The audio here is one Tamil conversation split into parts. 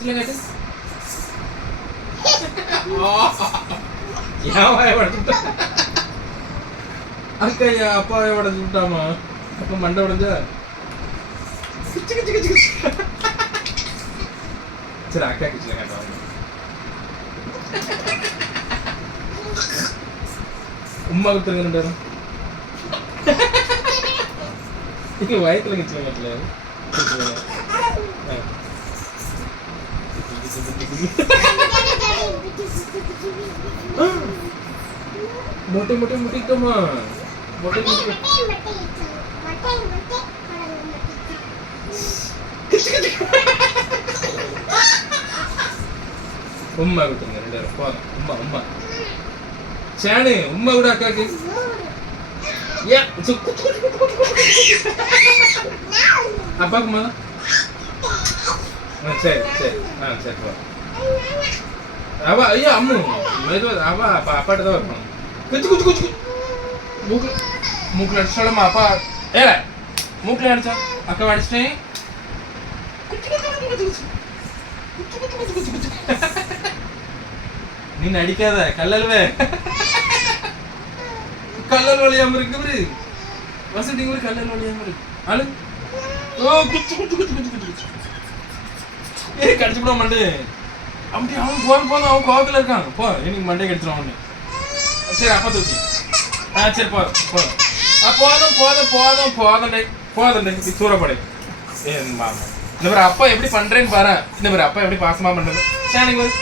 கிச்சல கேட்டு ஏன் வாய உடச்சுட்டா அக்கா என் அப்பாவை உடச்சு விட்டாமா அப்ப மண்டை உடஞ்சா கிச்சு கிச்சு கிச்சு கிச்சு சரி அக்கா கிச்சல கேட்டா உம்மா கொடுத்துருங்க ரெண்டு பேரும் இங்க வயத்துல கிச்சல கேட்டல મોટી મોટી મોટી કમા મોટી મોટી உம்மா விட்டுங்க ரெண்டு பேரும் போ உம்மா உம்மா சேனு உம்மா விட அக்காக்கு அப்பாக்குமா ஆ சரி சரி ஆ சரி வா அவ ஐயோ அம்மு மெதுவா அவ அப்பா அப்பாட்ட தான் இருக்கணும் குச்சி குச்சி குச்சி மூக்கு மூக்கில் அடிச்சாலுமா அப்பா ஏல மூக்கில் அடிச்சா அக்கா அடிச்சிட்டேன் நீ நடிக்காத கல்லல்வே கல்லல் வழியாம இருக்கு இவரு வசதி இவரு கல்லல் வழியாம இருக்கு ஆளு ஓ குச்சி குச்சி குச்சி குச்சி குச்சி குச்சி ஏய் கடிச்சு விட மண்டே. அப்படி அவன் போதும் போதும் அவன் கோவத்தில் இருக்கான். போ இன்னைக்கு மண்டே கடிச்சிடும் சரி அப்பா தூக்கி. ஆ சரி போதும் போதும் ஆ போதும் போதும் போதும் போதண்டே போதண்டே இப்படி சூறப்படை ஏன் மாமா இந்த மாதிரி அப்பா எப்படி பண்ணுறேன்னு பாரு. இந்த மாதிரி அப்பா எப்படி பாசமாக பண்ணுறது சேனக்கு வரு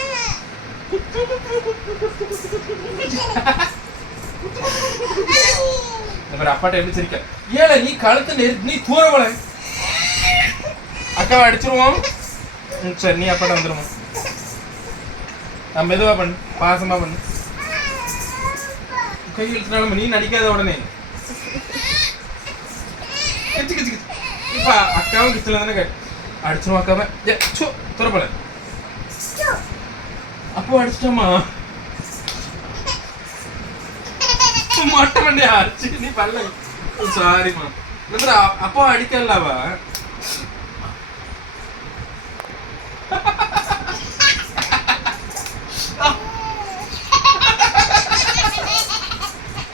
இந்த மாதிரி அப்பாட்ட எப்படி சிரிக்க? ஏல நீ கழுத்து நீ தூரவளை அக்காவை அடிச்சிருவோம். ம், சரி நீ அப்பாட்ட வந்துடுமா நான் மெதுவா பண்ணு பாசமா பண்ணு. கை இழுத்துனாலும் நீ நடிக்காத உடனே. இப்போ அக்காவும் கிச்சல தானே கேட்டு அடிச்சிடும் அக்காவை. ஏ சோ துறப்பல அப்போ அடிச்சிட்டோமா? மொட்டை அடிச்சு நீ பல்ல. சாரிம்மா அப்போ அடிக்கலாவா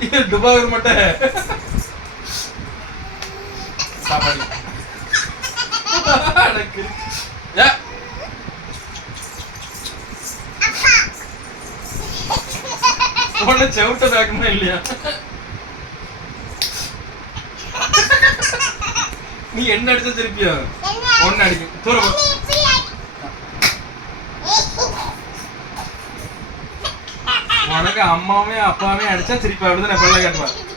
அவ மட்டும் சாப்பாடு. எனக்கு. ஏ. உன்னை செவிட்ட தாக்கமா இல்லையா? நீ என்ன அடிச்ச திருப்பியா? ஒன்னு அடிக்கும் தூரம் அம்மாவுமே அப்பாவுமே அடிச்சா திருப்பி அப்படிதான் நான் கொள்ள கட்டுவேன்